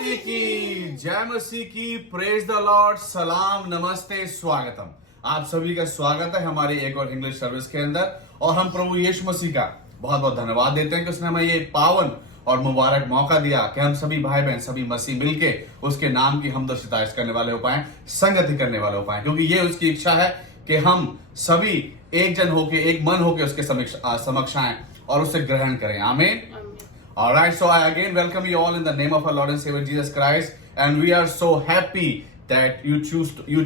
जय मसीह की praise the Lord. सलाम, नमस्ते, स्वागतम। आप सभी का स्वागत है हमारी एक और इंग्लिश सर्विस के अंदर। और हम प्रभु यीशु मसीह का बहुत बहुत धन्यवाद देते हैं कि उसने हमें ये पावन और मुबारक मौका दिया कि हम सभी भाई बहन सभी मसीह मिलके उसके नाम की हमद सिताइश करने वाले हो पाए, संगति करने वाले हो पाए, क्योंकि ये उसकी इच्छा है कि हम सभी एक जन होके, एक मन होके उसके समक्ष आए और उसे ग्रहण करें। आमीन। All right, so I again welcome you all in the name of our Lord and Savior Jesus Christ, and we are so happy that you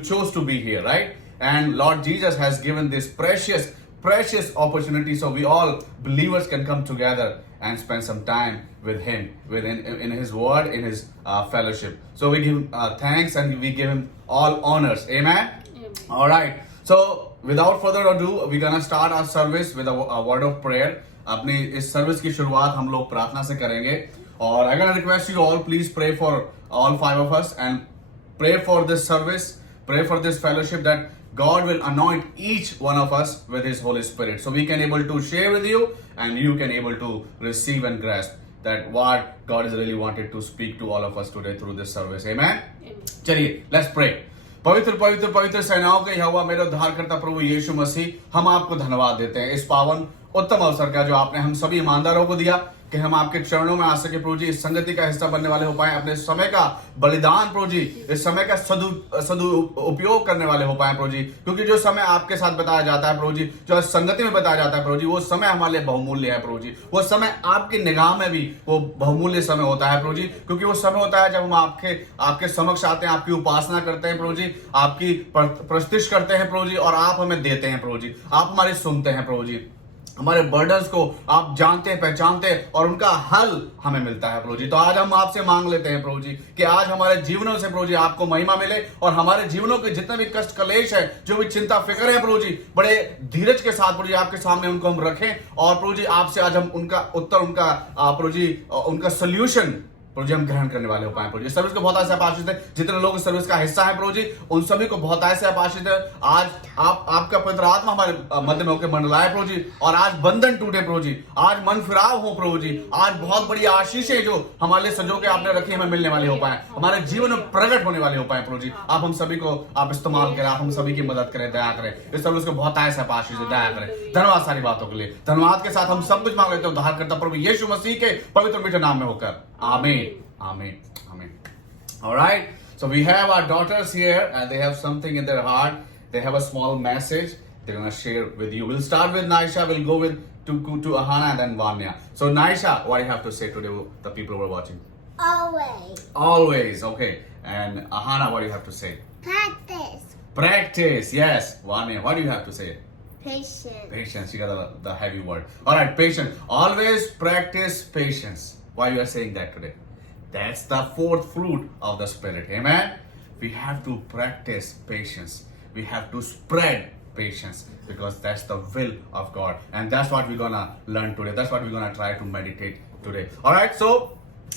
chose to be here, right? And Lord Jesus has given this precious opportunity, so we all believers can come together and spend some time with Him, in His Word, in His fellowship. So we give thanks and we give Him all honors. Amen. All right. So without further ado, we're gonna start our service with a word of prayer. अपनी इस service की शुरुआत हम लोग प्रार्थना से करेंगे। और I gonna request you all, please pray for all 5 of us and pray for this service, pray for this fellowship, that God will anoint each one of us with His Holy Spirit, so we can able to share with you and you can able to receive and grasp that what God is really wanted to speak to all of us today through this service. Amen. चलिए, let's pray. पवित्र पवित्र पवित्र सेनाओं के यहोवा मेरे उद्धारकर्ता प्रभु यीशु मसीह, हम आपको धन्यवाद देते हैं इस पावन उत्तम अवसर का जो आपने हम सभी ईमानदारों को दिया कि हम आपके चरणों में आ सके प्रभु जी, इस संगति का हिस्सा बनने वाले हो पाए, अपने समय का बलिदान प्रभु जी, इस समय का सदु उपयोग करने वाले हो पाए प्रभु जी, क्योंकि जो समय आपके साथ बताया जाता है प्रभु जी, जो संगति में बताया जाता है प्रभु जी, वो समय हमारे लिए बहुमूल्य है प्रभु जी। वो समय आपकी निगाह में भी वो बहुमूल्य समय होता है प्रभु जी, क्योंकि वो समय होता है जब हम आपके समक्ष आते हैं, आपकी उपासना करते हैं प्रभु जी, आपकी प्रस्तुति करते हैं प्रभु जी, और आप हमें देते हैं प्रभु जी, आप हमारी सुनते हैं प्रभु जी, हमारे बर्डन्स को आप जानते हैं, पहचानते हैं और उनका हल हमें मिलता है प्रभु जी। तो आज हम आपसे मांग लेते हैं प्रभु जी कि आज हमारे जीवनों से प्रभु जी आपको महिमा मिले, और हमारे जीवनों के जितने भी कष्ट क्लेश है, जो भी चिंता फिक्र है प्रभु जी, बड़े धीरज के साथ प्रभु जी आपके सामने उनको हम रखें, और प्रभु जी आपसे आज हम उनका उत्तर, उनका प्रभु जी उनका सोल्यूशन प्रभु जी हम ग्रहण करने वाले हो पाए प्रभु जी। सर्विस को बहुत ऐसे आप आशीष है, जितने लोग इस सर्विस का हिस्सा है प्रभु जी, उन सभी को बहुत ऐसे आप आशीष है। आज आपका पवित्र आत्मा हमारे मध्य में होकर मंडलाए प्रभु जी, और आज बंधन टूटे प्रभु जी, आज मन फिराव हो प्रभु जी, आज बहुत बड़ी आशीषें जो हमारे लिए सजो के आपने रखी हमें मिलने वाली हो पाए, हमारे जीवन में प्रकट होने वाले हो पाए प्रभु जी। आप हम सभी को आप इस्तेमाल करें, आप हम सभी की मदद करें, दया करें, इस सर्विस को बहुत ऐसे आप आशीष है, दया करें। धन्यवाद सारी बातों के लिए, धन्यवाद के साथ हम सब कुछ मांग लेते हैं उद्धारकर्ता प्रभु यीशु मसीह के पवित्र मीठे नाम में होकर, आमीन। Amen. Amen. All right. So we have our daughters here, and they have something in their heart. They have a small message they're gonna share with you. We'll start with Naisha. We'll go with to Ahana and then Vanya. So Naisha, what do you have to say today? The people who are watching. Always. Always. Okay. And Ahana, what do you have to say? Practice. Practice. Yes. Vanya, what do you have to say? Patience. Patience. You got the heavy word. All right. Patience. Always practice patience. Why you are saying that today? That's the fourth fruit of the Spirit. Amen. We have to practice patience. We have to spread patience, because that's the will of God, and that's what we're gonna learn today. That's what we're gonna try to meditate today. All right. So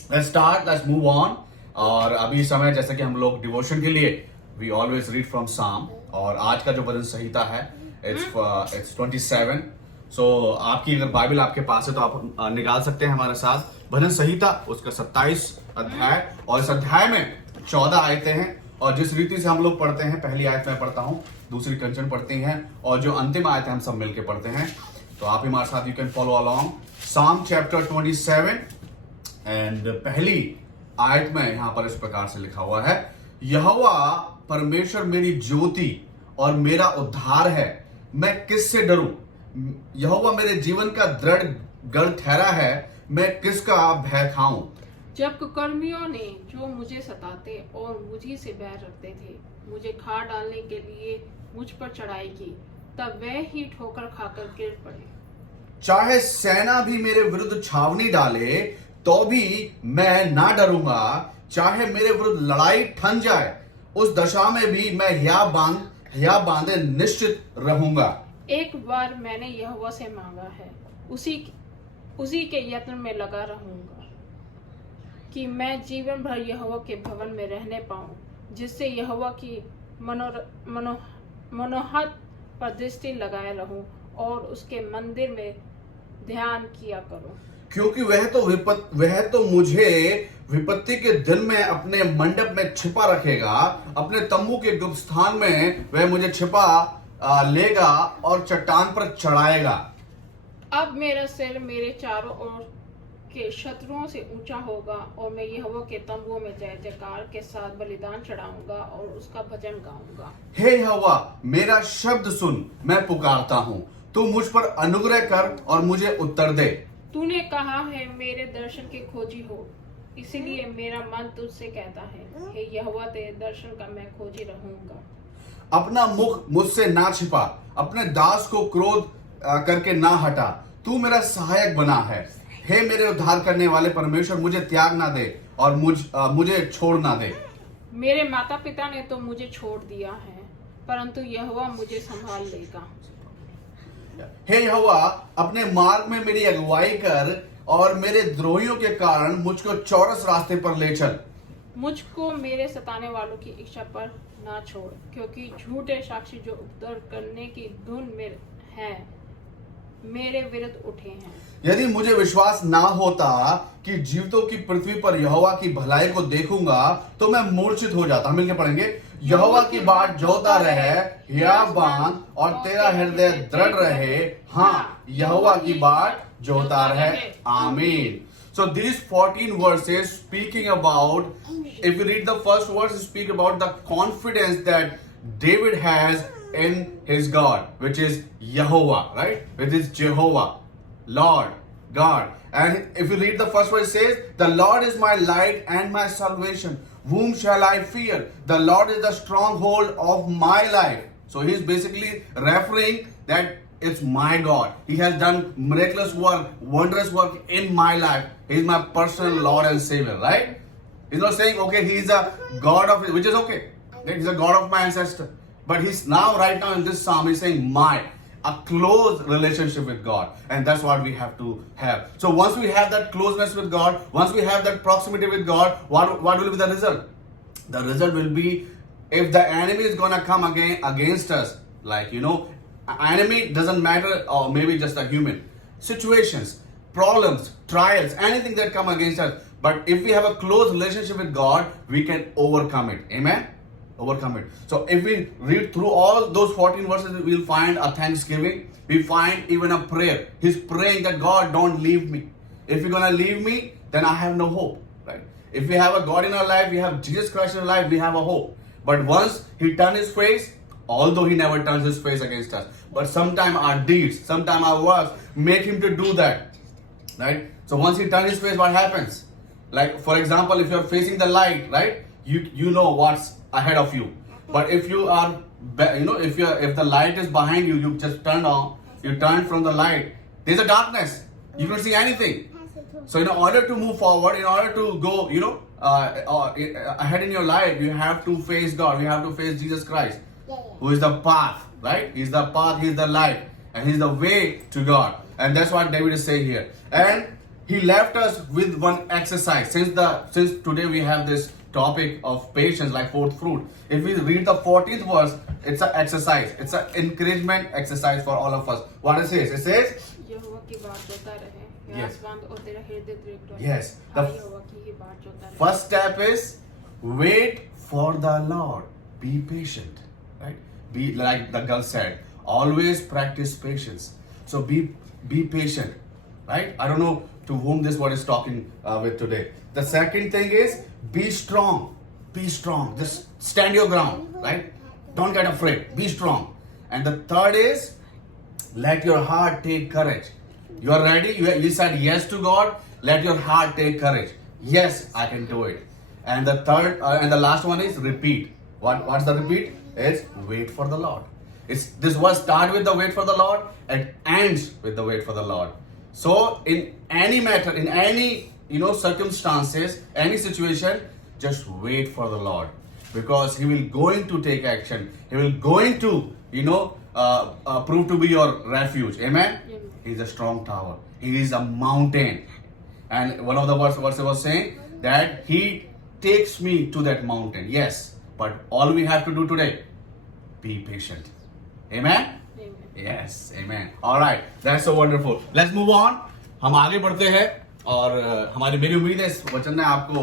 let's start. Let's move on. और अभी समय जैसे कि हम लोग devotion के लिए we always read from Psalm, और आज का जो भजन संहिता है it's 27. सो आपकी अगर बाइबल आपके पास है तो आप निकाल सकते हैं हमारे साथ भजन संहिता, उसका 27 अध्याय, और इस अध्याय में 14 आयतें हैं। और जिस रीति से हम लोग पढ़ते हैं, पहली आयत मैं पढ़ता हूँ, दूसरी कंचन पढ़ती हैं, और जो अंतिम आयत है हम सब मिलके पढ़ते हैं। तो आप हमारे साथ you can follow along. Psalm chapter 27 and पहली आयत में यहाँ पर इस प्रकार से लिखा हुआ है, यहोवा परमेश्वर मेरी ज्योति और मेरा उद्धार है, मैं किससे डरूं? यहोवा मेरे जीवन का दृढ़ गढ़ ठहरा है, मैं किसका भय खाऊं? जब कुकर्मियों ने जो मुझे सताते और मुझी से बैर रखते थे, मुझे खा डालने के लिए मुझ पर चढ़ाई की, तब वे ही ठोकर खाकर गिर पड़े। चाहे सेना भी मेरे विरुद्ध छावनी डाले तो भी मैं ना डरूंगा, चाहे मेरे विरुद्ध लड़ाई ठन जाए, उस दशा में भी मैं हिया बांधे निश्चित रहूंगा। एक बार मैंने यहोवा से मांगा है, उसी के यत्न में लगा रहूंगा कि मैं जीवन भर यहोवा के भवन में रहने पाऊं, जिससे यहोवा की मनोहत पर दृष्टि लगाए रहूं और उसके मंदिर में ध्यान किया करूं। क्योंकि वह तो मुझे विपत्ति के दिन में अपने मंडप में छिपा रखेगा, अपने तंबू के गुप्त स्थान में वह मुझे छिपा लेगा और चट्टान पर चढ़ाएगा। अब मेरा सिर मेरे चारों ओर के शत्रुओं से ऊंचा होगा और मैं यहोवा के तंबू में जय जयकार के साथ बलिदान चढ़ाऊंगा और उसका भजन गाऊंगा। हे यहोवा, मेरा शब्द सुन, मैं पुकारता हूँ, तू मुझ पर अनुग्रह कर और मुझे उत्तर दे। तूने कहा है मेरे दर्शन के खोजी हो, इसीलिए मेरा मन तुझसे कहता है, हे यहोवा तेरे दर्शन का मैं खोजी रहूंगा। अपना मुख मुझसे ना छिपा, अपने दास को क्रोध करके ना हटा, तू मेरा सहायक बना है। हे मेरे उद्धार करने वाले परमेश्वर, मुझे त्याग ना दे और मुझे छोड़ ना दे। मेरे माता पिता ने तो मुझे छोड़ दिया है, परंतु यहोवा मुझे संभाल लेगा। हे यहोवा, अपने मार्ग में मेरी अगुवाई कर और मेरे द्रोहियों के कारण मुझको चौरस रास्ते पर ले चल। मुझको मेरे सताने वालों की इच्छा पर ना छोड़, क्योंकि झूठे साक्षी जो उपद्रव करने की धुन में हैं, मेरे विरुद्ध उठे हैं। यदि मुझे विश्वास ना होता कि जीवितों की पृथ्वी पर यहोवा की भलाई को देखूंगा तो मैं मूर्छित हो जाता। मिलके पढ़ेंगे। यहोवा की बाट जोता रहे, हियाबान और तेरा हृदय दृढ़ रहे। हाँ, यहोवा की बाट जोता रहे। आमीन। So these 14 verses speaking about, if you read the first verse, speak about the confidence that David has in his God, which is Yehovah, right? Which is Jehovah, Lord, God. And if you read the first verse, it says, the Lord is my light and my salvation. Whom shall I fear? The Lord is the stronghold of my life. So he's basically referring that it's my God. He has done miraculous work, wondrous work in my life. He's my personal Lord and Savior, right? He's not saying, okay, he's a God of, which is okay. He's a God of my ancestor. But he's now, right now in this psalm, he's saying a close relationship with God. And that's what we have to have. So once we have that closeness with God, once we have that proximity with God, what will be the result? The result will be, if the enemy is going to come against us, like, enemy doesn't matter, or maybe just a human. Situations, problems, trials, anything that come against us. But if we have a close relationship with God, we can overcome it. Amen? Overcome it. So if we read through all those 14 verses, we'll find a thanksgiving. We find even a prayer. He's praying that God, don't leave me. If you're going to leave me, then I have no hope. Right? If we have a God in our life, we have Jesus Christ in our life, we have a hope. But once He turned His face, although He never turns His face against us, but sometimes our deeds, sometimes our works make Him to do that. Right? So once He turns His face, what happens? Like, for example, if you're facing the light, right? You know what's ahead of you. But if you are, if the light is behind you, you just turn from the light, there's a darkness. You don't see anything. So in order to move forward, in order to go, ahead in your life, you have to face God. You have to face Jesus Christ, who is the path, right? He's the path, He's the light, and He's the way to God. And that's what David is saying here. And he left us with one exercise. Since today we have this topic of patience, like fourth fruit. If we read the 14th verse, it's an exercise. It's an encouragement exercise for all of us. What it says? It says, यहोवा की बात जोता रहे, Yes. आसमान और तेरा हृदय दृढ़ रहे। Yes. हाँ, यहोवा की ही बात जोता रहे। first step is wait for the Lord. Be patient, right? Be like the girl said. Always practice patience. So be patient, right? I don't know to whom this word is talking with today. The second thing is be strong. Be strong. Just stand your ground, right? Don't get afraid. Be strong. And the third is let your heart take courage. You are ready? You said yes to God. Let your heart take courage. Yes, I can do it. And the third and the last one is repeat. What's the repeat? It's wait for the Lord. This verse start with the wait for the Lord and ends with the wait for the Lord. So in any matter, in any circumstances, any situation, just wait for the Lord, because He will going to take action. He will going to prove to be your refuge. Amen. Amen. He is a strong tower. He is a mountain. And one of the verses was saying that He takes me to that mountain. Yes, but all we have to do today, be patient. Amen. Amen. Yes, amen. All right, that's so wonderful. Let's move on. हम आगे बढ़ते हैं और हमारी मेरी उम्मीद है इस वचन ने आपको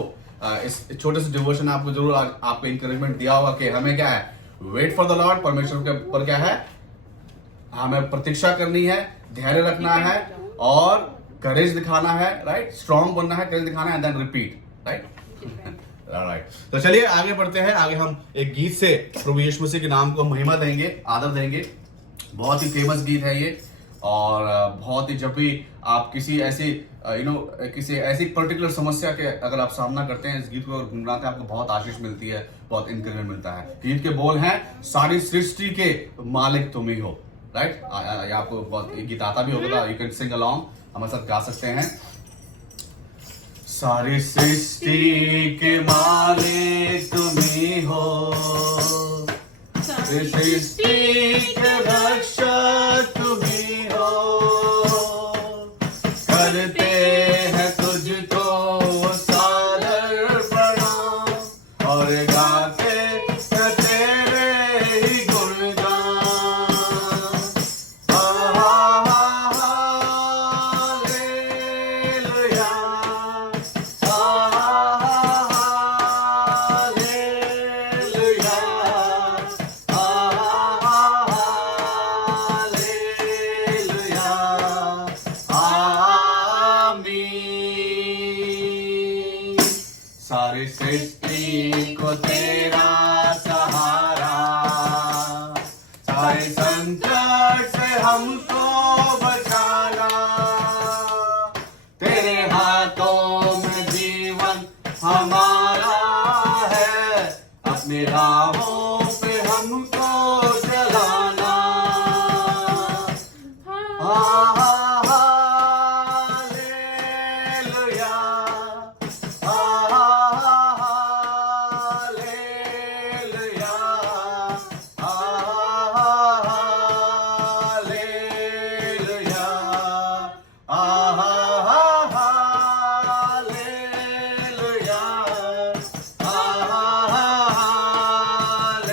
इस छोटे से डिवोशन आपको जरूर आपको इंकरेजमेंट दिया होगा कि हमें क्या है, वेट फॉर द लॉर्ड, परमेश्वर के ऊपर क्या है, हमें प्रतीक्षा करनी है, धैर्य रखना है और करेज दिखाना है, राइट, स्ट्रांग बनना है, करेज दिखाना है, and then repeat, right. Right, तो चलिए आगे बढ़ते हैं। आगे हम एक गीत से प्रभु यीशु मसीह के नाम को महिमा देंगे, आदर देंगे। बहुत ही फेमस गीत है ये, और बहुत ही, जब भी आप किसी ऐसी किसी ऐसी पर्टिकुलर समस्या के अगर आप सामना करते हैं, इस गीत को गुनगुनाते हैं, आपको बहुत आशीष मिलती है, बहुत इंकरेजमेंट मिलता है। गीत के बोल हैं, सारी सृष्टि के मालिक तुम ही हो, राइट। आपको बहुत गीत आता भी होगा, यू कैन सिंग अलोंग, हमारे साथ गा सकते हैं। सारी सृष्टि के मालिक तुम ही हो, सृष्टि के रक्षक तुम ही हो, करते हैं तुझको सादर प्रणाम और गाते हैं तेरे ही गुणगान। हालेलुया, हालेलुया, हालेलुया, आमीन। सारी सृष्टि को तेरा सहारा, सारे संकट से हमको बचाना, तेरे हाथों में जीवन हमारा है, अपनी राहों पे हमको चलाना। Hallelujah, hallelujah, hallelujah, hallelujah,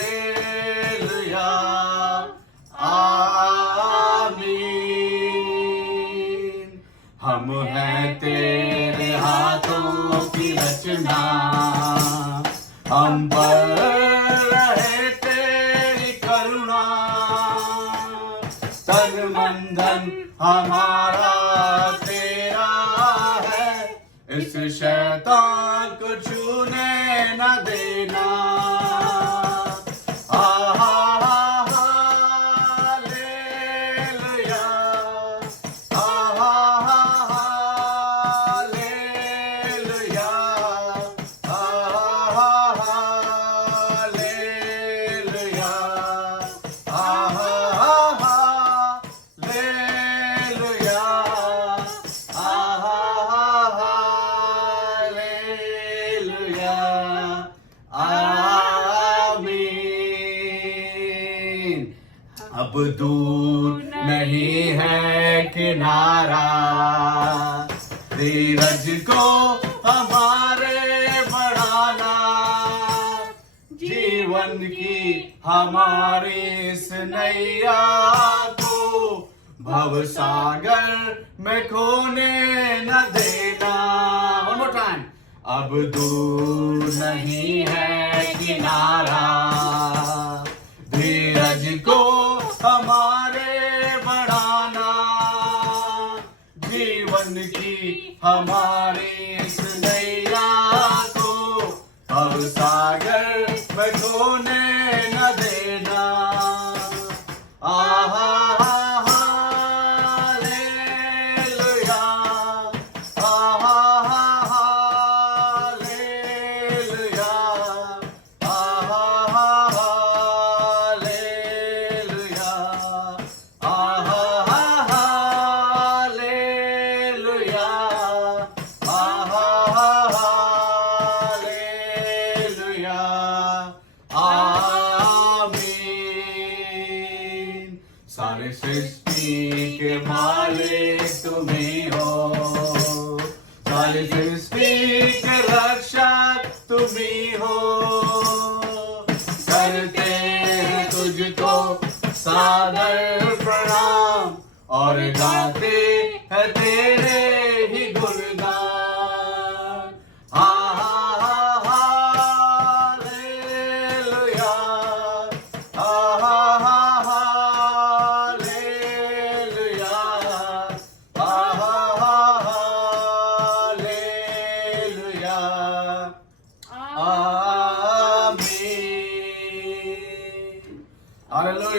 hallelujah, आमीन। हम हैं तेरे हाथों की रचना, हम पर रहे तेरी करुणा, तन मन धन हमारा तेरा है, इस शैतान को छूने न देना। Hallelujah, hallelujah, hallelujah, hallelujah, hallelujah, आमीन। अब दूर नहीं है किनारा, धीरज को हमारे बढ़ाना, जीवन की हमारी इस नैया को भवसागर में खोने न देना। One more time. अब दूर नहीं है किनारा, धीरज को हमारे बढ़ाना, जीवन की हमारी इस नैया को भवसागर में खोने न देना। Hallelujah, hallelujah, hallelujah, hallelujah,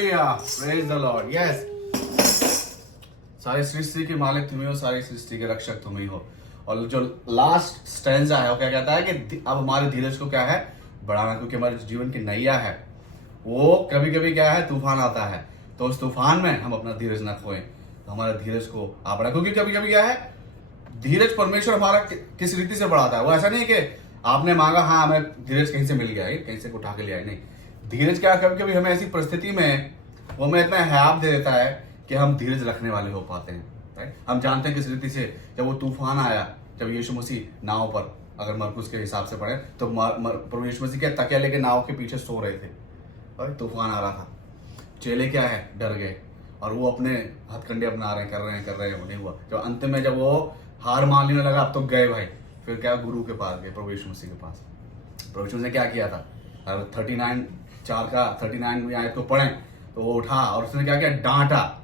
hallelujah, praise the Lord. Yes, सारी सृष्टि के मालिक तुम ही हो, सारी सृष्टि के रक्षक तुम ही हो। और जो लास्ट स्टैंजा है वो क्या कहता है कि अब हमारे धीरज को क्या है, बढ़ाना, क्योंकि हमारे जीवन की नैया है वो कभी कभी क्या है, तूफान आता है, तो उस तूफान में हम अपना धीरज ना खोएं, तो हमारे धीरज को आप बढ़ाएं। क्योंकि कभी कभी क्या है, धीरज परमेश्वर हमारा किस रीति से बढ़ाता है। वो ऐसा नहीं कि आपने मांगा, हाँ हमें धीरज कहीं से मिल गया है, कहीं से उठा के लिया है, नहीं। धीरज क्या, कभी कभी हमें ऐसी परिस्थिति में वो हमें इतना हयाब दे देता है कि हम धीरज रखने वाले हो पाते हैं, राइट। हम जानते हैं किस रीति से, जब वो तूफान आया, जब यीशु मसीह नाव पर, अगर मरकुस के हिसाब से पढ़े तो प्रभु यीशु मसीह के तकिया लेके नाव के पीछे सो रहे थे और तूफान आ रहा था। चेले क्या है, डर गए और वो अपने हथकंडे अपना रहे, कर रहे हैं, वो नहीं हुआ। जब अंत में जब वो हार मानने लगा, अब तो गए भाई, फिर क्या, गुरु के पास गए, प्रभु यीशु मसीह के पास। प्रभु यीशु ने क्या किया था, 39 आयत को पढ़ें तो वो उठा और उसने क्या किया, डांटा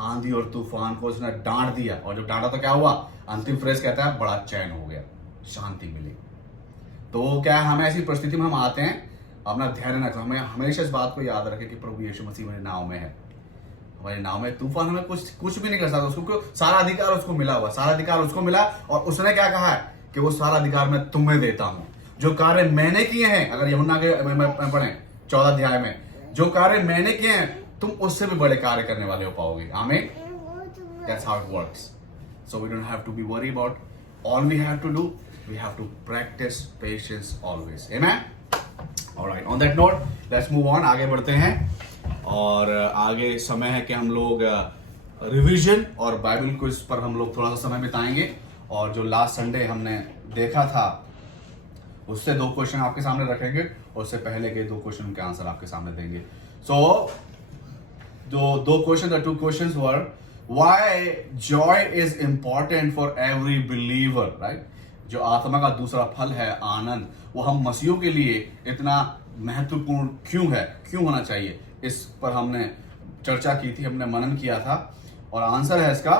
आंधी और तूफान को, उसने डांट दिया। और जब डांटा तो क्या हुआ, अंतिम फ्रेज कहता है बड़ा चैन हो गया, शांति मिली। तो क्या हमें ऐसी परिस्थिति में हम आते हैं, अपना ध्यान रखना, हमें हमेशा इस बात को याद रखें कि प्रभु यीशु मसीह मेरे नाव में है, हमारे नाव में। तूफान हमें कुछ भी नहीं कर सकता, उसको सारा अधिकार उसको मिला हुआ, सारा अधिकार उसको मिला। और उसने क्या कहा है कि वो सारा अधिकार मैं तुम्हें देता हूं। जो कार्य मैंने किए हैं, अगर यूहन्ना के पढ़ें 14 अध्याय में, जो कार्य मैंने किए हैं तुम उससे भी बड़े कार्य करने वाले हो पाओगे। आमीन। That's how it works. So we don't have to be worried about. All we have to do, we have to practice patience always. Amen. All right. On that note, let's move on. आगे बढ़ते हैं और आगे समय है कि हम लोग रिवीजन और बाइबल क्विज पर हम लोग थोड़ा सा समय बिताएंगे। और जो लास्ट संडे हमने देखा था उससे 2 क्वेश्चन आपके सामने रखेंगे और उससे पहले के 2 क्वेश्चन के आंसर आपके सामने देंगे। So the 2 questions were, why joy is important for every believer, right? जो आत्मा का दूसरा फल है आनंद, वो हम मसीहों के लिए इतना महत्वपूर्ण क्यों है, क्यों होना चाहिए, इस पर हमने चर्चा की थी, हमने मनन किया था। और आंसर है इसका,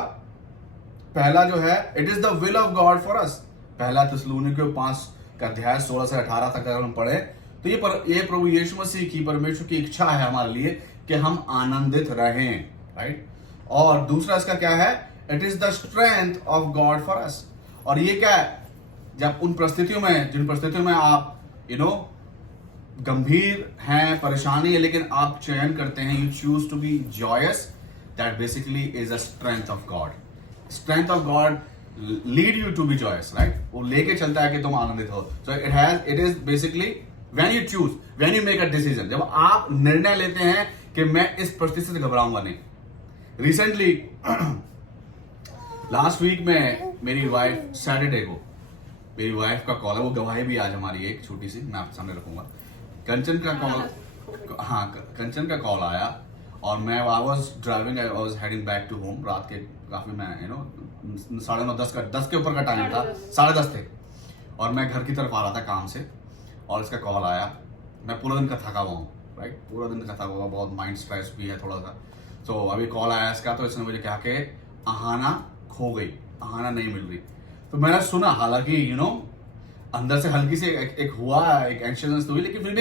पहला जो है, it is the will of God for us. पहला थिस्सलुनीकियों 5 का अध्याय 16 से 18 तक अगर हम पढ़े तो ये प्रभु यीशु मसीह की, परमेश्वर की इच्छा है हमारे लिए कि हम आनंदित रहें, राइट। और दूसरा इसका क्या है, it is the strength of God for us. और ये क्या है, जब उन परिस्थितियों में, जिन परिस्थितियों में आप गंभीर हैं, परेशानी है, लेकिन आप चयन करते हैं, you choose to be joyous, that basically is a strength of God. Strength of God lead you to be joyous, right. वो लेके चलता है कि तुम आनंदित हो। So it is basically when you choose, when you make a decision, जब आप निर्णय लेते हैं कि मैं इस परिस्थिति से घबराऊंगा नहीं। रिसेंटली लास्ट वीक में मेरी वाइफ, सैटरडे को मेरी वाइफ का कॉल है, वो गवाही भी आज हमारी एक छोटी सी, मैं आपके सामने रखूंगा। कंचन का कॉल, हाँ कंचन का कॉल आया और मैं I was driving, I was heading back to home. रात के काफी, मैं 9:30 10 के ऊपर का टाइम था, 10:30 थे, और मैं घर की तरफ आ रहा था काम से और इसका कॉल आया। मैं पूरा दिन का थका हुआ हूँ, राइट, पूरा दिन का थका हुआ, बहुत माइंड स्ट्रेस भी है थोड़ा सा। तो अभी कॉल आया इसका, तो इसने मुझे कहा कि अहाना खो गई, अहाना नहीं मिल रही। तो मैंने सुना, हालांकि अंदर से हल्की सी एक हुआ, एक एंशियसनेस हुई, लेकिन फिर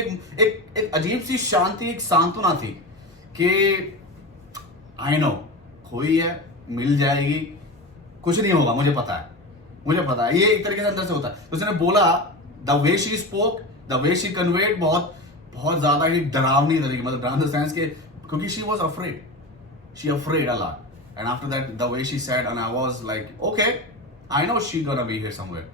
एक अजीब सी शांति, एक सांत्वना थी कि आई नो खोई है, मिल जाएगी, कुछ नहीं होगा, मुझे पता है। ये एक तरीके से अंदर से होता है। तो उसने बोला, the way she spoke, the way she conveyed, बहुत ज्यादा ही डरावनी तरीके, मतलब डरावनी सेंस के, क्योंकि she was afraid a lot. And after that, the way she said, and I was like, okay, I know she's gonna be here somewhere.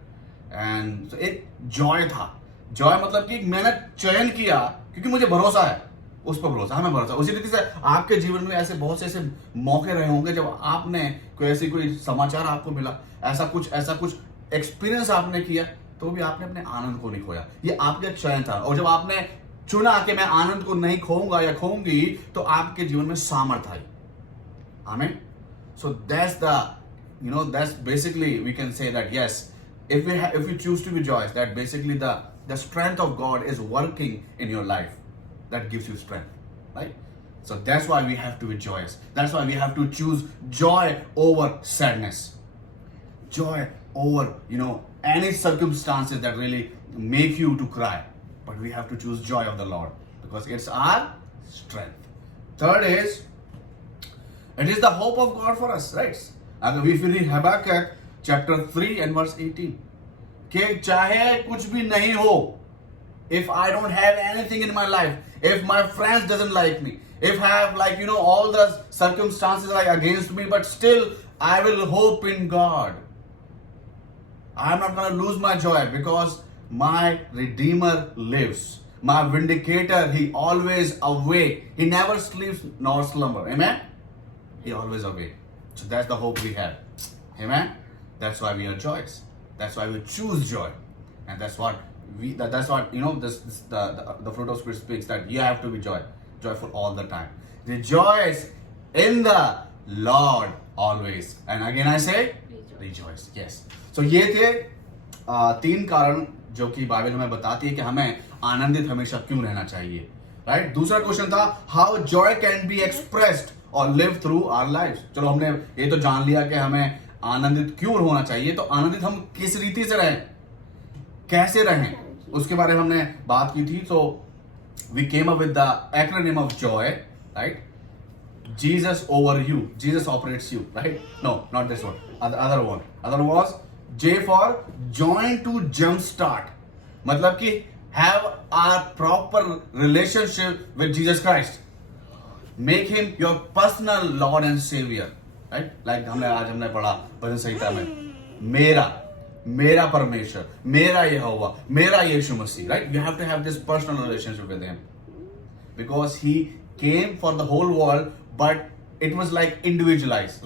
And so एक Joy था। जॉय मतलब कि मैंने चयन किया, क्योंकि मुझे भरोसा है, उस पर भरोसा, हमें भरोसा। उसी रीति से आपके जीवन में ऐसे बहुत से ऐसे मौके रहे होंगे जब आपने कोई समाचार आपको मिला, ऐसा कुछ एक्सपीरियंस आपने किया, तो भी आपने अपने आनंद को नहीं खोया। ये आपका चयन था। और जब आपने चुना कि मैं आनंद को नहीं खोऊंगा या खोऊंगी, तो आपके जीवन में सामर्थ आई। आमीन। So that's basically we can say that yes, if we choose to be joyous, that basically the strength of God is working in your life, that gives you strength, right? So that's why we have to be joyous. That's why we have to choose joy over sadness, joy over any circumstances that really make you to cry. But we have to choose joy of the Lord, because it's our strength. Third is, it is the hope of God for us, right? अगर we read Habakkuk chapter 3 and verse 18, कि चाहे कुछ भी नहीं हो, if I don't have anything in my life, if my friends doesn't like me, if I have all the circumstances like against me, but still I will hope in God. I'm not going to lose my joy because my Redeemer lives. My Vindicator, He always awake. He never sleeps nor slumber. Amen? He always awake. So that's the hope we have. Amen? That's why we are joyous. That's why we choose joy. And that's what the fruit of Spirit speaks, that you have to be joyful all the time. Rejoice in the Lord always. And again I say, rejoice. Yes. So ये थे 3 कारण जो कि Bible हमें बताती है कि हमें आनंदित हमेशा क्यों रहना चाहिए. राइट. दूसरा क्वेश्चन था, how Joy can be expressed और लिव थ्रू आवर लाइव्स. चलो हमने ये तो जान लिया कि हमें आनंदित क्यों होना चाहिए, तो आनंदित हम किस रीति से रहें, कैसे रहें, उसके बारे में हमने बात की थी. तो we came up with the acronym of joy, right. Jesus over you. Jesus operates you, right? No, not this one. Other one. Other was J for join to jumpstart. मतलब कि have a proper relationship with Jesus Christ. Make him your personal Lord and Savior, right? Like हमने पढ़ा भजन संहिता में, मेरा परमेश्वर, मेरा यहोवा, मेरा यीशु मसीह, right? You have to have this personal relationship with him because he came for the whole world. But it was like individualized,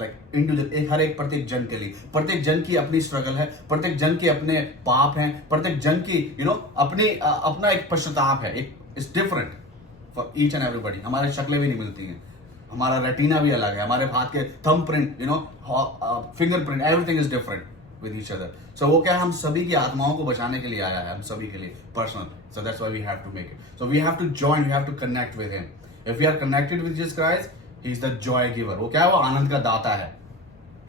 हर एक प्रत्येक जन के लिए, प्रत्येक जन की अपनी स्ट्रगल है, प्रत्येक जन के अपने पाप हैं, प्रत्येक जन की अपना एक पश्चाताप है. It's different for each and everybody. हमारे शक्लें भी नहीं मिलती हैं, हमारा रेटिना भी अलग है, हमारे हाथ के thumb print, fingerprint, everything is different with each other. So वो क्या, हम सभी की आत्माओं को बचाने के लिए आया है, हम सभी के लिए personal. So that's why we have to make it. So we have to join, we have to connect with him. If we are connected with Jesus Christ, He is the joy giver. वो क्या है, वो आनंद का दाता है.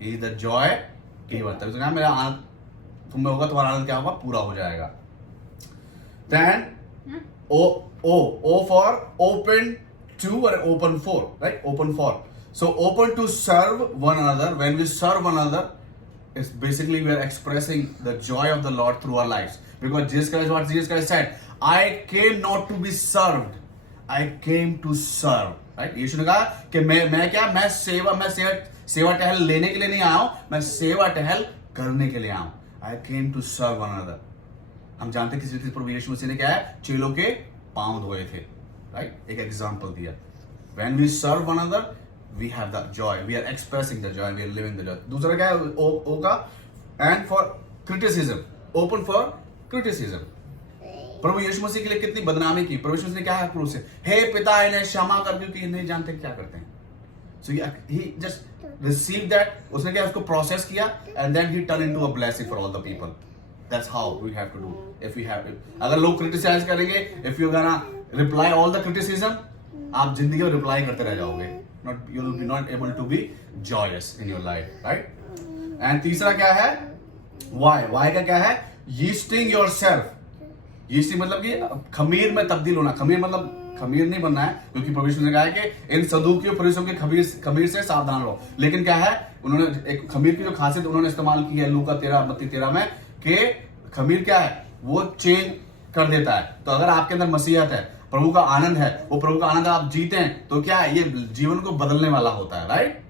He is the joy giver. तभी तो कहा मेरा आनंद तुम में होगा, तुम्हारा आनंद क्या होगा, पूरा हो जाएगा. Then O for open to or open for, right? Open for. So open to serve one another. When we serve one another, it's basically we are expressing the joy of the Lord through our lives. Because Jesus Christ said, I came not to be served, I came to serve. Right. Yeshu ने कहा कि मैं सेवा टहल लेने के लिए नहीं आया हूं, मैं सेवा टहल करने के लिए आया हूं. I came to serve one another. हम जानते हैं किसी रीति प्रभु यीशु मसीह ने क्या है, चेलों के पांव धोए थे. राइट. एक एग्जांपल दिया. When we serve one another, we have the joy, we are expressing the joy, we are living the joy. दूसरा क्या है, ओ का and for criticism, open for criticism. प्रभु यीशु मसीह के लिए कितनी बदनामी की. प्रभु यीशु मसीह ने क्या है क्रूस से, हे पिता इन्हें क्षमा कर, क्योंकि ये नहीं जानते क्या करते हैं. So he just receive that. उसने क्या, उसको प्रोसेस किया and then he turn into a blessing for all the people. That's how we have to do. If we have, अगर लोग क्रिटिसाइज करेंगे, if you gonna reply all the criticism, आप जिंदगी में रिप्लाई करते रह जाओगे. Not, you will be not able to be joyous in your life, right. And तीसरा क्या है, वाई का क्या है, यीस्टिंग योरसेल्फ. यीस्टिंग मतलब कि खमीर में तब्दील होना. खमीर मतलब खमीर नहीं बनना है, क्योंकि परमेश्वर ने कहा है कि इन सदूकियों फरीसियों के खमीर से सावधान रहो. लेकिन क्या है, उन्होंने एक खमीर की जो खासियत उन्होंने इस्तेमाल की है लूका 13:32 में, कि खमीर क्या है, वो चेंज कर देता है. तो अगर आपके अंदर मसीहत है, प्रभु का आनंद है, वो प्रभु का आनंद आप जीते हैं, तो क्या है, ये जीवन को बदलने वाला होता है. राइट.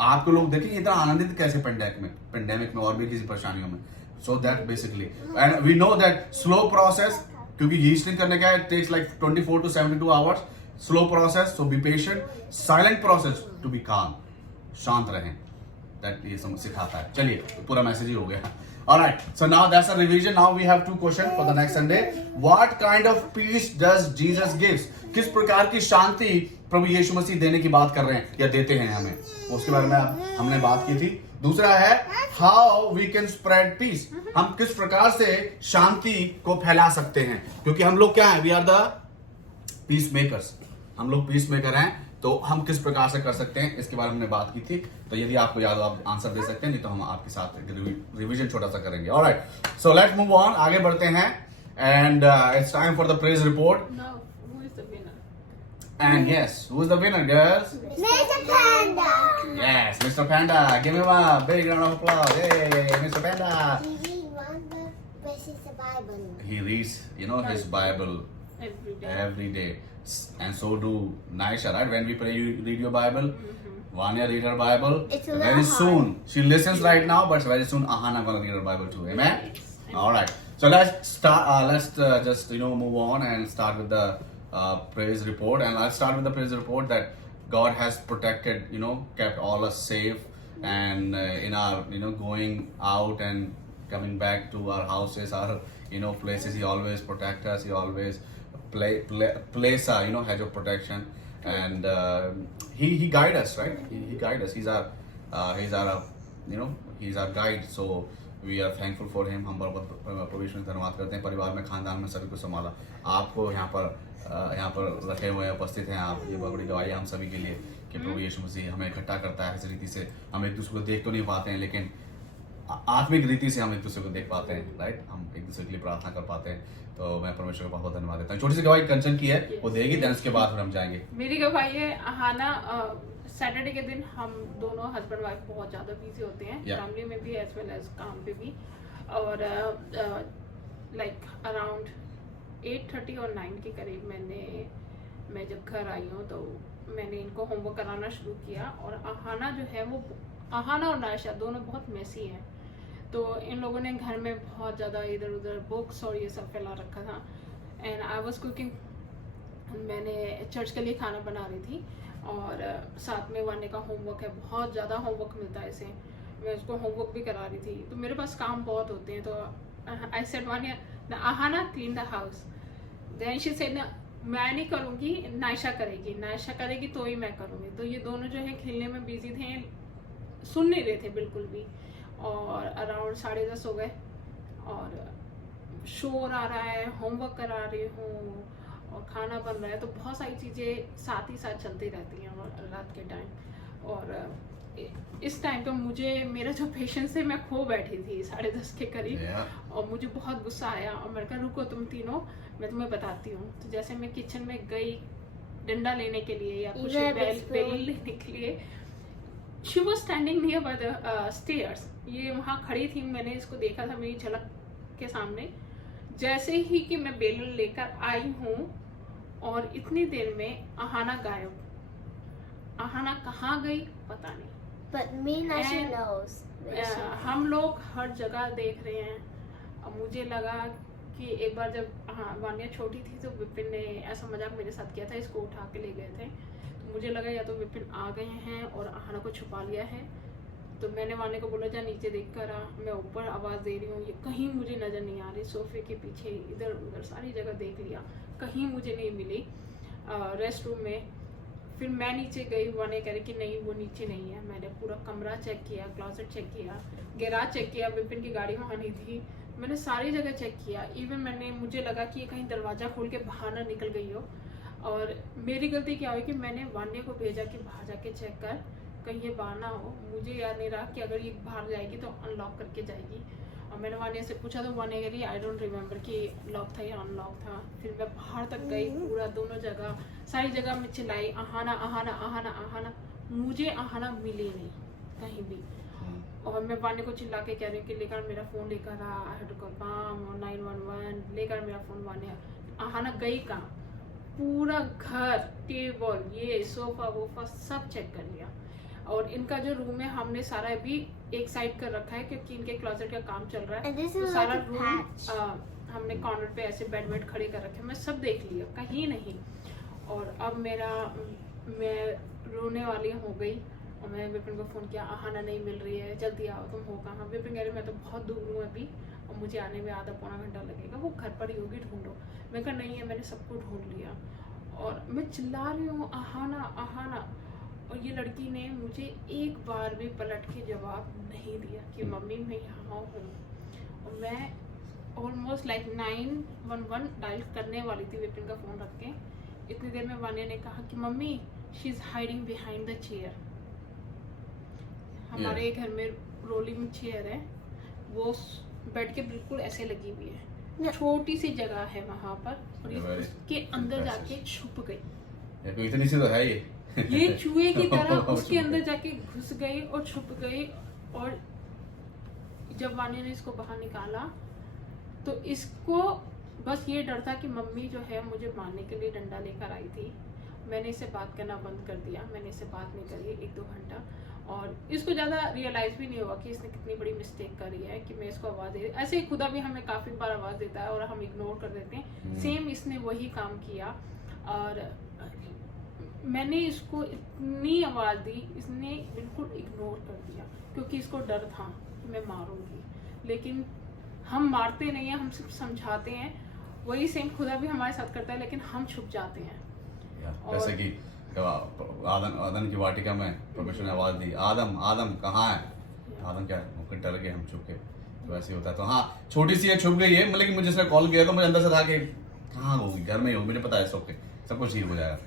आपको लोग देखें इतना आनंदित कैसे पेंडेमिक में और भी किसी परेशानियों में. So that basically, and we know that slow process, क्योंकि yeasting करने का it takes like 24 to 72 hours. Slow process, so be patient. Silent process, to be calm. शांत रहें. That ये सिखाता है. चलिए, पूरा मैसेज ही हो गया. Alright, so now that's a revision. Now we have 2 questions for the next Sunday. What kind of peace does Jesus gives? किस प्रकार की शांति प्रभु यीशु मसीह देने की बात कर रहे हैं या देते हैं हमें, उसके बारे में हमने बात की थी. दूसरा है how we can spread peace. हम किस प्रकार से शांति को फैला सकते हैं, क्योंकि हम लोग क्या है, we are the peace makers. हम लोग पीस मेकर हैं, तो हम किस प्रकार से कर सकते हैं, इसके बारे में हमने बात की थी. तो यदि आपको याद हो आप आंसर दे सकते हैं, नहीं तो हम आपके साथ रिवीजन छोटा सा करेंगे. Alright, so let's move on, आगे बढ़ते हैं. And it's time for the praise report. Now, who is the winner? And yes, who's the winner, girls? Mr. Panda. Yes, Mr. Panda. Give him a big round of applause. Hey, Mr. Panda. He won the versus the Bible. He reads, his Bible every day. every day. And so do Naisha, right? When we pray, you read your Bible. Vanya read her Bible. It's a little very hard. soon. She listens right now, but very soon Ahana gonna read her Bible too. Amen. All right. So let's start. Let's just move on and start with the praise report. And I'll start with the praise report that God has protected, kept all us safe, and in our going out and coming back to our houses, our places. He always protect us. He always place a hedge of protection, and he guide us, right? He guide us. He's our he's our guide. So we are thankful for him. हम प्रवेश में धन्यवाद करते हैं. परिवार में, खानदान में सभी को संभाला. आपको यहाँ पर रखे हुए उपस्थित हैं आप. ये बहुत बड़ी गवाही है हम सभी के लिए कि प्रभु यीशु मसीह हमें इकट्ठा करता है इस रीति से. हम एक दूसरे को देख तो नहीं पाते हैं, लेकिन आत्मिक रीति से हम एक दूसरे को देख पाते हैं, राइट. हम एक दूसरे के लिए प्रार्थना कर पाते हैं. तो मैं परमेश्वर को बहुत धन्यवाद देता हूँ. छोटी सी गवाही कंचन की है, वो देगी, देन उसके बाद फिर हम जाएंगे. मेरी गवाही है आहाना. सैटरडे के दिन हम दोनों हस्बैंड वाइफ बहुत ज़्यादा बिजी होते हैं, फैमिली में भी एज वेल एज काम पे भी. और लाइक अराउंड 8:30 और 9 के करीब मैं जब घर आई हूँ तो मैंने इनको होमवर्क कराना शुरू किया. और आहाना जो है वो, आहाना और नायशा दोनों बहुत मेसी हैं. तो इन लोगों ने घर में बहुत ज़्यादा इधर उधर बुक्स और ये सब फैला रखा था. And I was cooking. मैंने चर्च के लिए खाना बना रही थी और साथ में वाने का होमवर्क है. बहुत ज़्यादा होमवर्क मिलता है इसे. मैं उसको होमवर्क भी करा रही थी. तो मेरे पास काम बहुत होते हैं. तो I said Vania Aahana clean the house. Then she said ना मैं नहीं करूँगी, नायशा करेगी तो ही मैं करूँगी. तो ये दोनों जो है खेलने में बिजी थे, सुन नहीं रहे थे बिल्कुल भी. और अराउंड 10:30 हो गए और शोर आ रहा है, होमवर्क करा रही हूँ और खाना बन रहा है. तो बहुत सारी चीज़ें साथ ही साथ चलती रहती हैं रात के टाइम. और इस टाइम पे मुझे मेरा जो पेशेंस है, मैं खो बैठी थी 10:30 के करीब. और मुझे बहुत गुस्सा आया और मैंने कहा रुको तुम तीनों, मैं तुम्हें बताती हूँ. तो जैसे मैं किचन में गई डंडा लेने के लिए या कुछ बेल लेने के लिए, she was standing near by the stairs. ये वहाँ खड़ी थी. मैंने इसको देखा था मेरी झलक के सामने. जैसे ही कि मैं बेलन लेकर आई हूँ और इतनी देर में आहाना गायब. आहाना कहाँ गई पता नहीं. But me Naisha knows. हम लोग हर जगह देख रहे हैं. अब मुझे लगा कि एक बार जब वानिया छोटी थी तो विपिन ने ऐसा मजाक मेरे साथ किया था, इसको उठा के ले गए थे. तो मुझे लगा या तो विपिन आ गए हैं और आहाना को छुपा लिया है. तो मैंने वाने को बोला जा नीचे देख कर आ. मैं ऊपर आवाज़ दे रही हूँ, ये कहीं मुझे नज़र नहीं आ रही. सोफे के पीछे इधर उधर सारी जगह देख लिया, कहीं मुझे नहीं मिली. रेस्ट रूम में फिर मैं नीचे गई. वाने कह रही कि नहीं वो नीचे नहीं है. मैंने पूरा कमरा चेक किया, क्लोजेट चेक किया, गैराज चेक किया. विपिन की गाड़ी वहाँ नहीं थी. मैंने सारी जगह चेक किया. इवन मुझे लगा कि कहीं दरवाज़ा खोल के बाहर ना निकल गई हो. और मेरी गलती क्या हुई कि मैंने वान्या को भेजा कि बाहर जाके चेक कर, कहीं ये बाहर ना हो. मुझे याद नहीं रहा कि अगर ये बाहर जाएगी तो अनलॉक करके जाएगी. और मैंने वान्या से पूछा तो वान्या कह रही आई डोंट रिमेम्बर कि लॉक था या अनलॉक था. फिर मैं बाहर तक गई, पूरा दोनों जगह सारी जगह में चिल्लाई आहाना आहाना आहाना आहाना. मुझे आहाना मिली नहीं कहीं भी. और मैं वान्या को चिल्ला के कह रही हूँ कि लेकर मेरा फ़ोन लेकर आ. आई हैड टू कॉल माम और 911 लेकर मेरा फ़ोन. वान्या आहाना गई कहाँ. पूरा घर, टेबल, ये सोफा वोफा सब चेक कर लिया. और इनका जो रूम है हमने सारा भी एक साइड कर रखा है क्योंकि इनके क्लोजेट का काम चल रहा है. तो सारा रूम हमने कॉर्नर पे ऐसे बेड वेड खड़े कर रखे. मैं सब देख लिया, कहीं नहीं. और अब मैं रोने वाली हो गई. और मैं विपिन को फ़ोन किया, आहाना नहीं मिल रही है, जल्दी आओ, तुम हो कहाँ. विपिन कह रही मैं तो बहुत दूर हूँ अभी और मुझे आने में आधा पौना घंटा लगेगा. वो घर पर ही होगी, ढूंढो. मैं कहा नहीं है, मैंने सबको ढूंढ लिया. और मैं चिल्ला रही हूँ आहाना आहाना. और ये लड़की ने मुझे एक बार भी पलट के जवाब नहीं दिया कि मम्मी मैं यहाँ हूँ. और मैं ऑलमोस्ट लाइक 911 डायल करने वाली थी विपिन का फ़ोन रख के. इतनी देर में वानिया ने कहा कि mummy she is hiding behind the chair. हमारे घर में रोलिंग चेयर है, वो बेड के बिल्कुल ऐसे लगी हुई है. छोटी सी जगह है वहाँ पर और ये उसके अंदर जाके छुप गई. ये कोई इतनी सी तो है ये चूहे की तरह उसके अंदर जाके घुस गई और छुप गई। और जब वानी ने इसको बाहर निकाला तो इसको बस ये डर था कि मम्मी जो है मुझे मारने के लिए डंडा लेकर आई थी। मैंने इससे बात करना बंद कर दिया, मैंने इससे बात नहीं करी 1-2 घंटा। और इसको ज़्यादा रियलाइज़ भी नहीं हुआ कि इसने कितनी बड़ी मिस्टेक करी है कि मैं इसको आवाज़ दे। ऐसे ही खुदा भी हमें काफ़ी बार आवाज़ देता है और हम इग्नोर कर देते हैं। सेम इसने वही काम किया और मैंने इसको इतनी आवाज़ दी, इसने बिल्कुल इग्नोर कर दिया क्योंकि इसको डर था कि मैं मारूंगी। लेकिन हम मारते नहीं हैं, हम सिर्फ समझाते हैं। वही सेम खुदा भी हमारे साथ करता है, लेकिन हम छुप जाते हैं। जैसे कि आदम की वाटिका में परमेश्वर ने आवाज दी, आदम आदम कहाँ है? आदम क्या मुझे डर गए, हम छुप गए। तो ऐसे ही होता है। तो हाँ, छोटी सी है, छुप गई है। लेकिन मुझे जिसने कॉल किया तो मुझे अंदर से था कि कहाँ होगी, घर में ही होगी, मुझे पता है सब कुछ ठीक हो जाएगा।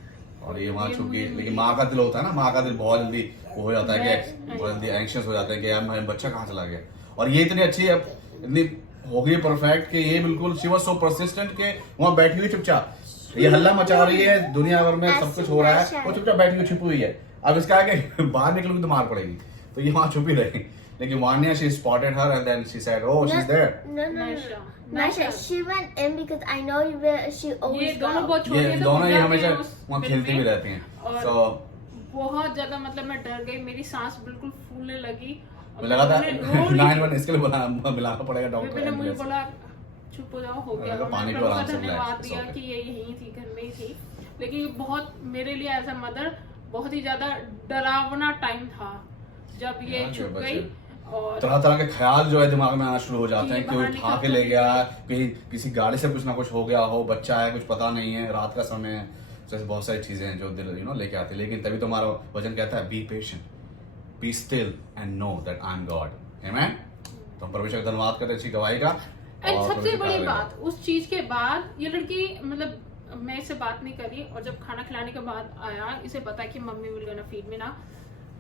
और ये वहाँ छुप गई। लेकिन माँ का दिल होता है ना, माँ का दिल बहुत जल्दी वो हो जाता है कि बहुत जल्दी एंक्शियस हो जाता है कि यार मेरा बच्चा कहाँ चला गया। और ये इतनी अच्छी है, इतनी हो गई परफेक्ट कि ये बिल्कुल शी वाज सो परसिस्टेंट के वहाँ बैठी हुई चुपचाप, ये हल्ला मचा रही है, दुनिया भर में सब कुछ हो रहा है, वो चुपचाप बैठी हुई छुपी हुई है। अब इसका है कि बाहर निकलूंगी तो मार पड़ेगी, तो ये वहाँ छुपी रही। लेकिन Vanya she spotted her and then she said oh she is there. Nasha, she went in because I know you will, she ये always दोनों go. बहुत छोटे ये थे, दोनों ये तो हमेशा जाके उस वहाँ बिल खेलती में भी रहती हैं। और सो बहुत ज्यादा मतलब मैं डर गई, मेरी सांस बिल्कुल फूलने लगी। और मुझे लगा था मैंने रो रही 911 इसके लिए मिलाना पड़ेगा थी। डॉक्टर मैंने मुझे एम्बुलेंस। बोला चुप हो जाओ, हो गया। लगा और पानी मैंने पियो प्रभु आराम का से, धन्यवाद relax, दिया it's कि ये यहीं थी, घर में ही थी। लेकिन ये बहुत मेरे लिए एज अ मदर बहुत ही ज्यादा डरावना टाइम था जब ये हाँ, छुप बच्चे। गई। और तरह तरह के ख्याल जो है दिमाग में आना शुरू हो जाते हैं कि बाहर उठा निकल के ले गया, कहीं किसी गाड़ी से कुछ ना कुछ हो गया हो, बच्चा है, कुछ पता नहीं है, रात का समय है। जैसे बहुत सारी चीजें हैं जो दिल लेके आती है। लेकिन तभी तो हमारा वचन कहता है be patient, be still and know that I am God. Amen. तो हम परमेश्वर का धन्यवाद करते हैं अच्छी गवाही का। एंड और सबसे परमेश्वर बड़ी का बात, उस चीज के बाद ये लड़की मतलब मैं इससे बात नहीं करी, और जब खाना खिलाने के बाद आया, इसे पता है कि mummy will gonna feed me ना,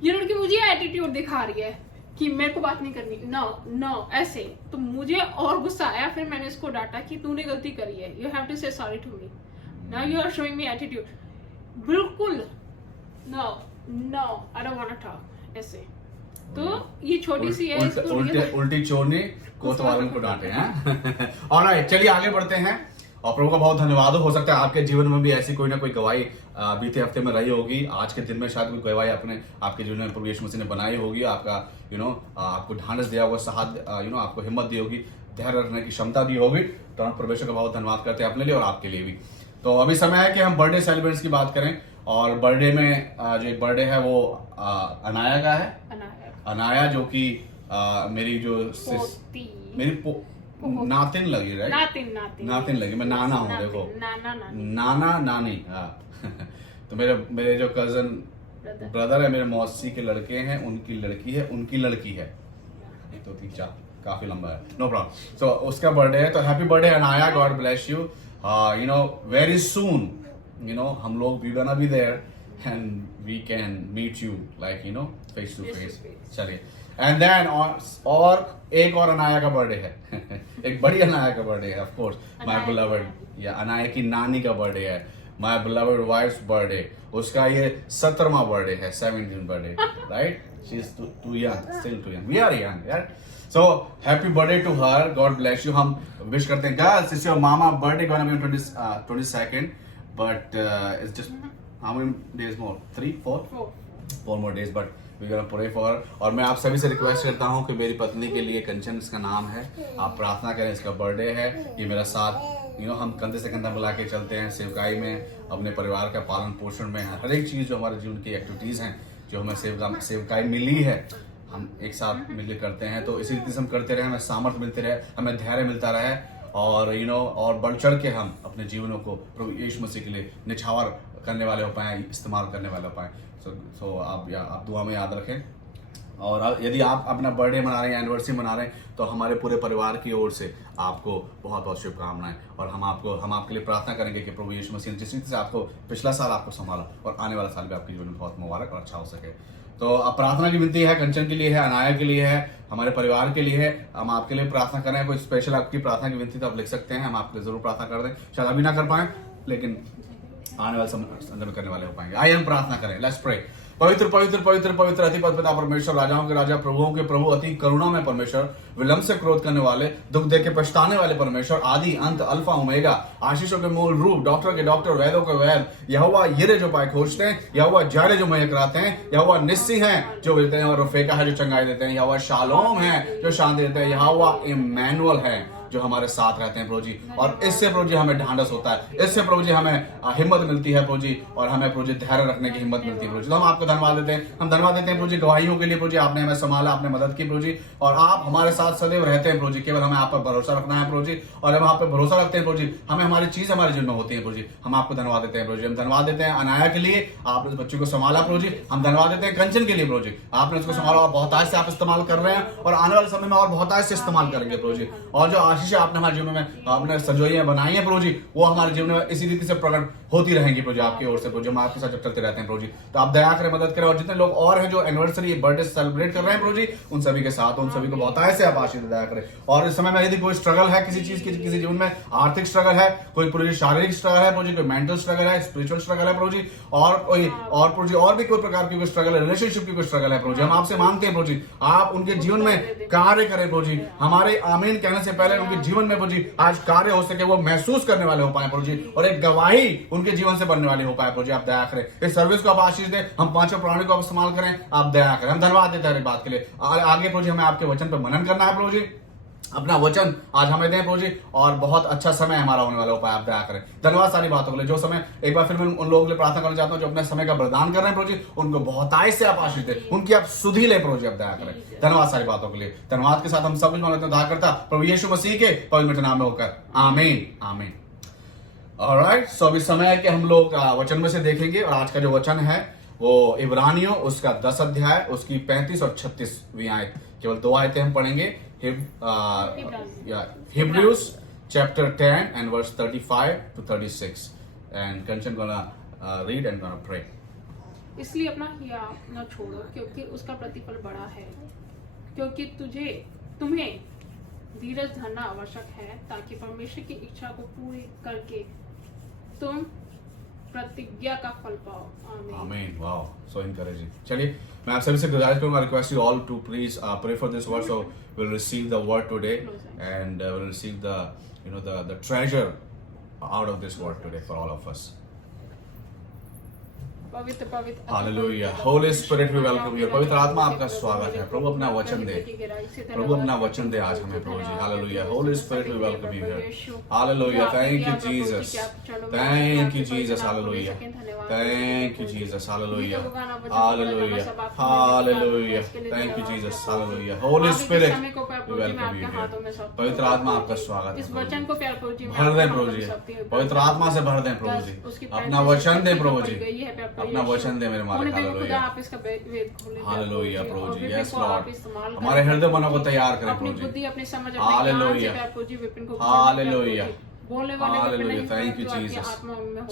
ये लड़की मुझे एटीट्यूड दिखा रही है कि मेरे को बात नहीं करनी, नो नो ऐसे। तो मुझे और गुस्सा आया। फिर मैंने इसको डांटा कि तूने गलती करी है, you have to say sorry to me, now you are showing me attitude. बिल्कुल no no, I don't want to talk ऐसे। तो ये छोटी सी है, इसको उल्टी चोरनी कोतवालन को डांटे हैं। ऑलराइट, चलिए आगे बढ़ते हैं। और प्रभु का बहुत धन्यवाद हो सकता है आपके जीवन में भी ऐसी कोई ना कोई गवाही बीते हफ्ते में रही होगी। आज के दिन में शायद कोई गवाही आपके जीवन में प्रभु यीशु मसीह ने बनाई होगी, आपका आपको ढांढस दिया होगा, साहस आपको हिम्मत दी होगी, धैर्य रखने की क्षमता दी होगी। तो हम परमेश्वर का बहुत धन्यवाद करते हैं अपने लिए और आपके लिए भी। तो अभी समय है कि हम बर्थडे सेलिब्रेट्स की बात करें। और बर्थडे में जो एक बर्थडे है वो अनाया का है। अनाया जो कि मेरी जो मेरी नातिन लगी, राइट? नातिन लगी, मैं नाना हूँ, देखो नाना नानी। हाँ। तो मेरे जो कजन ब्रदर है, मेरे मौसी के लड़के हैं, उनकी लड़की है, उनकी लड़की है, 1 2 3 4, काफी लंबा है, नो प्रॉब्लम। सो उसका बर्थडे है। तो happy birthday Anaya, God bless you. Very soon हम लोग we gonna be there and we can meet you like face to face. चलिए, एंड देन और एक और अनाया का बर्थडे है। एक बड़ी अनाया का बर्थडे है, ऑफ कोर्स माय बिलव्ड, या अनाया की नानी का बर्थडे है, माय बिलव्ड वाइफ्स बर्थडे। उसका ये 17वां बर्थडे है, 17th birthday, right? She is too young, still too young, we are young यार। So happy birthday to her, God bless you. हम विश करते हैं girls, it's your mama birthday gonna be on 22nd, but it's just how many days more, 3 4 more days, but we're gonna pray for her। और मैं आप सभी से request करता हूँ कि मेरी पत्नी के लिए, कंचन इसका नाम है, आप प्रार्थना करें। इसका बर्थडे है, ये मेरा साथ हम कंधे से कंधा मिला के चलते हैं सेवकाई में, अपने परिवार का पालन पोषण में, हर एक चीज़ जो हमारे जीवन की एक्टिविटीज़ हैं, जो हमें सेवकाई मिली है, हम एक साथ मिलकर करते हैं। तो इसी रीति से हम करते रहे, हमें सामर्थ्य मिलते रहे, हमें धैर्य मिलता रहे, और और बढ़ चढ़ के हम अपने जीवनों को प्रभु यीशु मसीह के लिए निछावर करने वाले हो पाएं, इस्तेमाल करने वाले हो पाएं। सो आप दुआ में याद रखें। और यदि आप अपना बर्थडे मना रहे हैं, एनिवर्सरी मना रहे हैं, तो हमारे पूरे परिवार की ओर से आपको बहुत बहुत शुभकामनाएं। और हम आपके लिए प्रार्थना करेंगे कि प्रभु यीशु मसीह ने जिस रीति से आपको पिछला साल आपको संभाला, और आने वाला साल भी आपके जीवन में बहुत मुबारक और अच्छा हो सके। तो अब प्रार्थना की विनती है, कंचन के लिए है, अनाया के लिए है, हमारे परिवार के लिए है। हम आपके लिए प्रार्थना कर रहे हैं। कोई स्पेशल आपकी प्रार्थना की विनती तो आप लिख सकते हैं, हम आपके लिए जरूर प्रार्थना कर दें। शायद अभी ना कर पाए, लेकिन आने वाले समय में करने वाले हो पाएंगे। आइए हम प्रार्थना करें। Let's pray. पवित्र पवित्र पवित्र पवित्र अधिपति पिता परमेश्वर, राजाओं के राजा, प्रभुओं के प्रभु, अति करुणा में परमेश्वर, विलंब से क्रोध करने वाले, दुख दे के पछताने वाले परमेश्वर, आदि अंत, अल्फा ओमेगा, आशीषों के मूल रूप, डॉक्टर के डॉक्टर, वैदों के वैद, यहोवा यिरे जो पाए खोजते हैं, यहोवा जारे जो मय कराते हैं, यहोवा निस्सी हैं जो मिलते हैं, और रफेका है जो चंगाई देते हैं, यहोवा शालोम है जो शांति देते हैं, यहोवा इम्मैनुअल है जो हमारे साथ रहते हैं प्रभु जी। और इससे प्रभु जी हमें ढांढस होता है, इससे प्रभु जी हमें हिम्मत मिलती है प्रभु जी, और हमें प्रभु जी धैर्य रखने की हिम्मत मिलती है प्रभु जी। तो हम आपको धन्यवाद देते हैं, हम धन्यवाद देते हैं प्रभु जी गवाहियों के लिए प्रभु जी। आपने हमें संभाला, आपने मदद की प्रभु जी, और आप हमारे साथ सदैव रहते हैं प्रभु जी। केवल हमें आप पर भरोसा रखना है प्रभु जी, और हम आप पर भरोसा रखते हैं प्रभु जी। हमें हमारी चीज हमारे जीवन में होती है प्रभु जी। हम आपको धन्यवाद देते हैं प्रभु जी। हम धन्यवाद देते हैं अनाया के लिए, आपने उस बच्चे को संभाला प्रभु जी। हम धन्यवाद देते हैं कंचन के लिए प्रभु जी, आपने उसको संभाला, और बहुत आज से आप इस्तेमाल कर रहे हैं, और आने वाले समय में और बहुत आज से इस्तेमाल करेंगे प्रभु जी। और जो आशीष आपने हमारे जीवन में आपने सजोइयां बनाई है प्रभु जी, वो हमारे जीवन में इसी रीति से प्रकट होती रहेंगी प्रभु जी, आपकी ओर से प्रभु जी। हम आपके साथ जब चलते रहते हैं प्रभु जी, तो आप दया करें, मदद करें, और जितने लोग और हैं जो एनिवर्सरी बर्थडे सेलिब्रेट कर रहे हैं प्रभु जी, उन सभी के साथ उन सभी को बहुत आय से आप आशीर्वाद दया करें। और इस समय में यदि कोई स्ट्रगल है किसी चीज की, किसी जीवन में आर्थिक स्ट्रगल है, कोई प्रभु जी शारीरिक स्ट्रगल है प्रभु जी, कोई मेंटल स्ट्रगल है, स्पिरिचुअल स्ट्रगल है प्रभु जी, और कोई और प्रभु जी और भी कोई प्रकार की कोई स्ट्रगल है, रिलेशनशिप की कोई स्ट्रगल है प्रभु जी, हम आपसे मांगते हैं प्रभु जी, आप उनके जीवन में कार्य करें प्रभु जी। हमारे आमीन कहने से पहले उनके जीवन में प्रभु जी आज कार्य हो सके, वो महसूस करने वाले हो पाए प्रभु जी, और एक गवाही उनके जीवन से बनने वाली हो पाए प्रभु जी। आप दया करें, इस सर्विस को आप आशीष दें, हम पांचों प्राणियों को आप इस्तेमाल करें, आप दया करें। हम धन्यवाद देते हैं हर बात के लिए। आगे प्रभु जी हमें आपके वचन पर मनन करना है प्रभु जी, अपना वचन आज हमें दें प्रभु जी, और बहुत अच्छा समय हमारा होने वाला हो पाए, आप दया करें। धन्यवाद सारी बातों के लिए। जो समय एक बार फिर मैं उन लोगों के लिए प्रार्थना करना चाहता हूं जो अपने समय का बलिदान कर रहे हैं प्रभु जी, उनको बहुत आय से आप आशीष दें, उनकी आप सुधि ले प्रभु जी, आप दया करें। धन्यवाद सारी बातों के लिए। धन्यवाद के साथ हम सब कुछ मांगते हैं उद्धारकर्ता प्रभु यीशु मसीह के पवित्र नाम में होकर, आमीन आमीन। ऑलराइट, सो अभी समय है कि हम लोग वचन में से देखेंगे, और आज का जो वचन है वो इब्रानियों उसका 10 अध्याय उसकी 35 और 36वीं आयत, केवल 2 आयतें हम पढ़ेंगे। Hebrews chapter 10 and verse 35 to 36, and Kanchan gonna read and gonna pray. इसलिए अपना हिया न छोड़ो, क्योंकि उसका प्रतिफल बड़ा है, क्योंकि तुम्हें धीरज धरना आवश्यक है, ताकि परमेश्वर की इच्छा को पूरी करके तुम प्रतिज्ञा का फल पाओ। आमीन। आमीन। Wow, so encouraging. चलिए मैं आप सभी से गुजारिश करूंगा, request you all to please pray for this word, so we'll receive the word today, and we'll receive the treasure out of this word today for all of us. पवित्र पवित्र हालेलुया। Holy Spirit we welcome you. पवित्र आत्मा आपका स्वागत है प्रभु, अपना वचन दे प्रभु, अपना वचन दे आज हमें प्रभु जी। Hallelujah. Holy Spirit we welcome you here. Hallelujah. Thank you Jesus, thank you Jesus. Hallelujah, thank you Jesus. Hallelujah, hallelujah, hallelujah. Thank you Jesus. Hallelujah. Holy Spirit we welcome you here. पवित्र आत्मा आपका स्वागत इस वचन को प्यार प्रभु जी भर दें प्रभु जी, पवित्र आत्मा से भर दें प्रभु जी, अपना वचन दे प्रभु जी, अपना वचन दे मेरे मालिक। हालेलुया, हालेलुया प्रभु जी। यस लॉर्ड, हमारे हृदय मनों को तैयार करें प्रभु जी। Hallelujah, hallelujah, hallelujah. Thank you Jesus,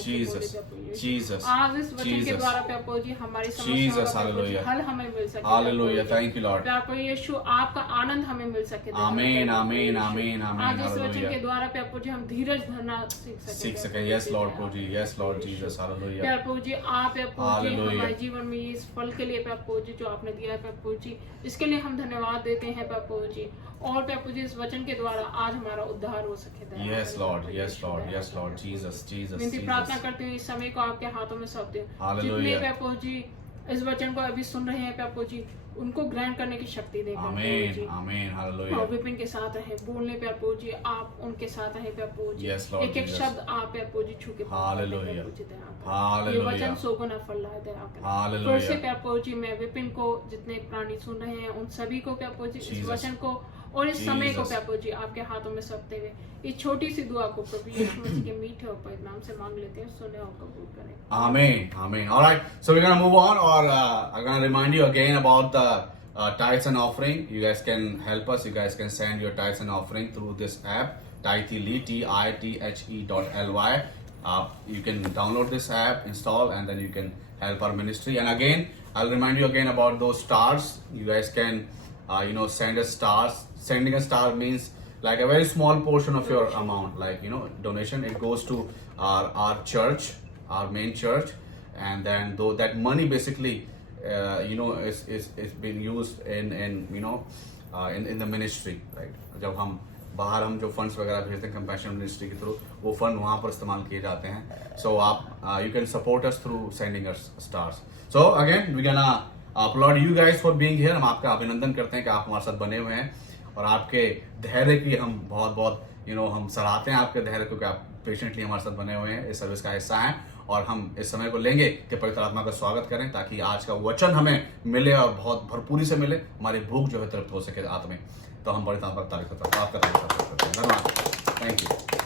Jesus, Jesus, आज इस वचन के द्वारा प्रभु जी हमारी जीसस। हालेलुया, हल हमें मिल सके। हालेलुया। Thank you Lord. प्रभु यीशु आपका आनंद हमें मिल सके। आमीन, आमीन, आमीन, आमीन। आज इस वचन हालेलुया, के द्वारा प्रभु जी हम धीरज धरना सीख सके। यस लॉर्ड प्रभु जी, यस लॉर्ड जीसस। हालेलुया, प्रभु जी आप प्रभु जी हालेलुया। हमारे जीवन में इस फल के लिए प्रभु जी जो आपने दिया है प्रभु जी, इसके लिए हम धन्यवाद देते हैं प्रभु जी। और प्रभु जी इस वचन के द्वारा आज हमारा उद्धार हो सके। Yes Lord, yes Lord, yes Lord Jesus, Jesus, विनती प्रार्थना जीसस। करते हुए इस समय को आपके हाथों में सौंपते हैं। हालेलुया। जितने प्रभु जी इस वचन को अभी सुन रहे हैं प्रभु जी, उनको ग्रहण करने की शक्ति दें प्रभु आमीन, जी। आमीन। हालेलुया, और विपिन के साथ है बोलने पे प्रभु जी, आप उनके साथ है प्रभु जी। Yes, Lord एक एक Jesus. शब्द आप प्रभु जी छू के हालेलुया, प्रभु जी दया करें। हालेलुया। ये वचन सोगुना फल लाए दया करें। हालेलुया। फिर से प्रभु जी मैं विपिन को, जितने प्राणी सुन रहे हैं उन सभी को प्रभु जी इस Jesus. वचन को और इस समय को Jesus. प्रभु जी आपके हाथों में सौंपते हुए इस छोटी सी दुआ को प्रभु यीशु मसीह के मीठे और पवित्र नाम से मांग लेते हैं, सुने और कबूल करें। Amen, amen. All right, so we're gonna move on, or I'm gonna remind you again about the tithes and offering. You guys can help us. You guys can send your tithes and offering through this app, Tithely, TITHE.ly. You can download this app, install, and then you can help our ministry. And again, I'll remind you again about those stars. You guys can, send us stars. Sending a star means like a very small portion of your amount, like donation. It goes to our church, our main church, and then though that money basically is being used in the ministry, right? जब हम बाहर हम जो funds वगैरह भेजते हैं Compassion Ministry के through, वो फंड वहाँ पर इस्तेमाल किए जाते हैं. सो आप you can support us through sending us stars. So again we can applaud you guys for being here. हम आपका अभिनंदन करते हैं कि आप हमारे साथ बने हुए हैं, और आपके धैर्य की हम बहुत बहुत हम सराहते हैं आपके धैर्य को, कि आप पेशेंटली हमारे साथ बने हुए हैं, इस सर्विस का हिस्सा हैं. और हम इस समय को लेंगे कि पवित्र आत्मा का स्वागत करें, ताकि आज का वचन हमें मिले और बहुत भरपूरी से मिले, हमारी भूख जो है तृप्त हो सके आत्मा में. तो हम बड़ी तारीफ करते हैं, आपका धन्यवाद. Thank you.